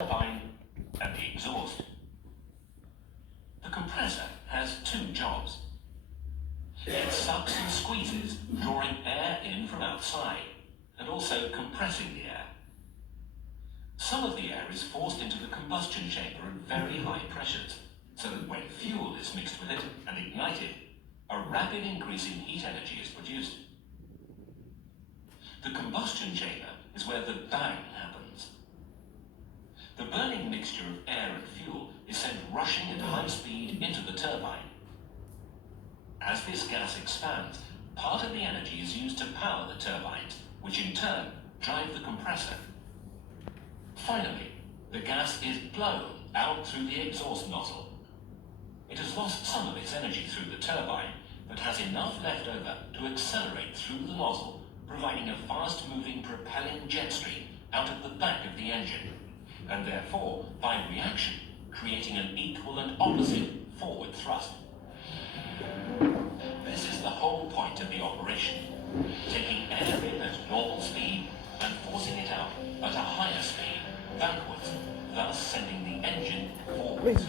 turbine and the exhaust. The compressor has two jobs. It sucks and squeezes, drawing air in from outside, and also compressing the air. Some of the air is forced into the combustion chamber at very high pressures, so that when fuel is mixed with it and ignited, a rapid increase in heat energy is produced. The combustion chamber is where the bang happens. The burning mixture of air and fuel is sent rushing at high speed into the turbine. As this gas expands, part of the energy is used to power the turbines, which in turn drive the compressor. Finally, the gas is blown out through the exhaust nozzle. It has lost some of its energy through the turbine, but has enough left over to accelerate through the nozzle, providing a fast-moving propelling jet stream out of the back of the engine, and therefore, by reaction, creating an equal and opposite forward thrust. This is the whole point of the operation, taking air in at normal speed and forcing it out at a higher speed, backwards, thus sending the engine forwards.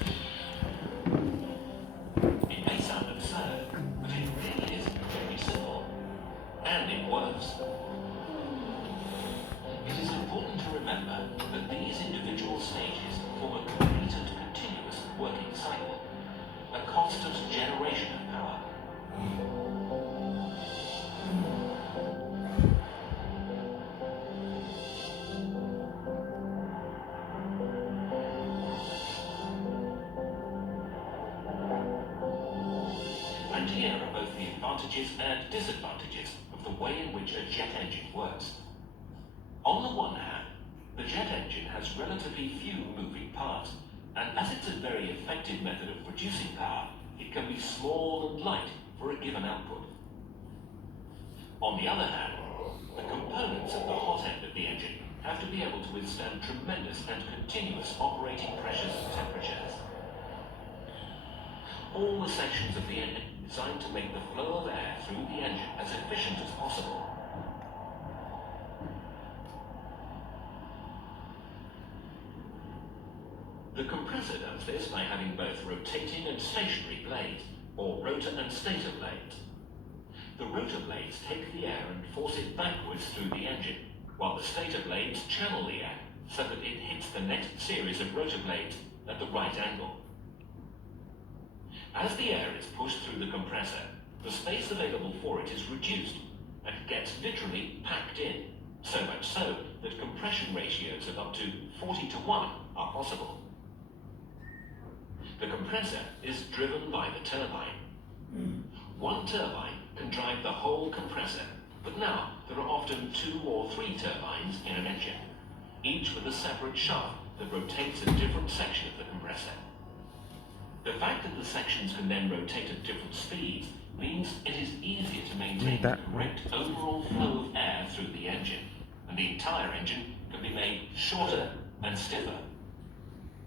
It may sound absurd, but it really is very simple. And it works. It is important to remember that these individual stages form a complete and continuous working cycle, a constant generation of power. And here are both the advantages and disadvantages of the way in which a jet engine works. On the one hand, the jet engine has relatively few moving parts, and as it's a very effective method of producing power, it can be small and light for a given output. On the other hand, the components at the hot end of the engine have to be able to withstand tremendous and continuous operating pressures and temperatures. All the sections of the engine are designed to make the flow of air through the engine as efficient as possible. The compressor does this by having both rotating and stationary blades, or rotor and stator blades. The rotor blades take the air and force it backwards through the engine, while the stator blades channel the air so that it hits the next series of rotor blades at the right angle. As the air is pushed through the compressor, the space available for it is reduced and gets literally packed in, so much so that compression ratios of up to 40:1 are possible. The compressor is driven by the turbine. One turbine can drive the whole compressor, but now there are often 2 or 3 turbines in an engine, each with a separate shaft that rotates a different section of the compressor. The fact that the sections can then rotate at different speeds means it is easier to maintain the correct overall flow of air through the engine, and the entire engine can be made shorter and stiffer.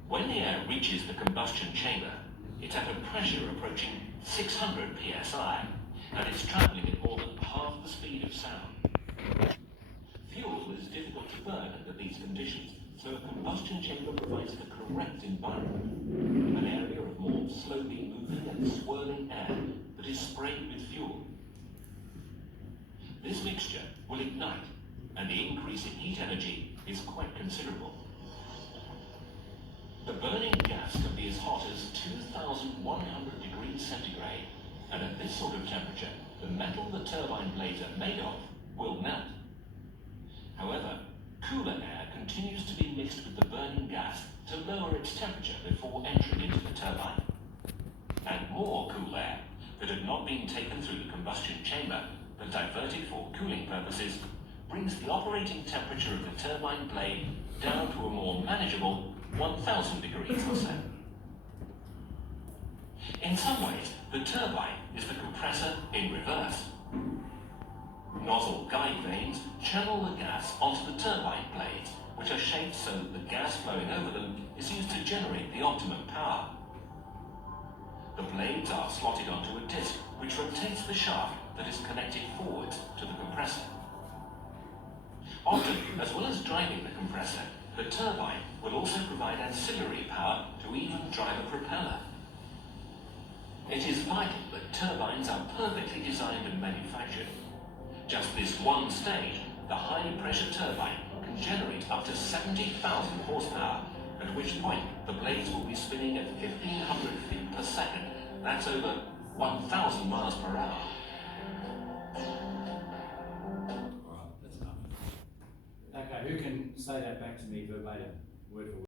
When the air reaches the combustion chamber, it's at a pressure approaching 600 psi, and it's traveling at more than half the speed of sound. Fuel is difficult to burn under these conditions, so a combustion chamber provides the correct environment, an area of more slowly moving and swirling air that is sprayed with fuel. This mixture will ignite, and the increase in heat energy is quite considerable. The burning gas can be as hot as 2,100 degrees centigrade, and at this sort of temperature, the metal the turbine blades are made of will melt. However, cooler air continues to be mixed with the burning gas to lower its temperature before entering into the turbine. And more cool air that had not been taken through the combustion chamber but diverted for cooling purposes brings the operating temperature of the turbine blade down to a more manageable 1,000 degrees or so. In some ways, the turbine is the compressor in reverse. Nozzle guide vanes channel the gas onto the turbine blades, which are shaped so that the gas flowing over them is used to generate the optimum power. The blades are slotted onto a disc which rotates the shaft that is connected forwards to the compressor. Often, as well as driving the compressor, The turbine will also provide ancillary power to even drive a propeller. It is vital that turbines are perfectly designed and manufactured. Just this one stage, the high-pressure turbine can generate up to 70,000 horsepower, at which point the blades will be spinning at 1,500 feet per second. That's over 1,000 miles per hour. Alright, that's enough. Okay, who can say that back to me verbatim, word for word?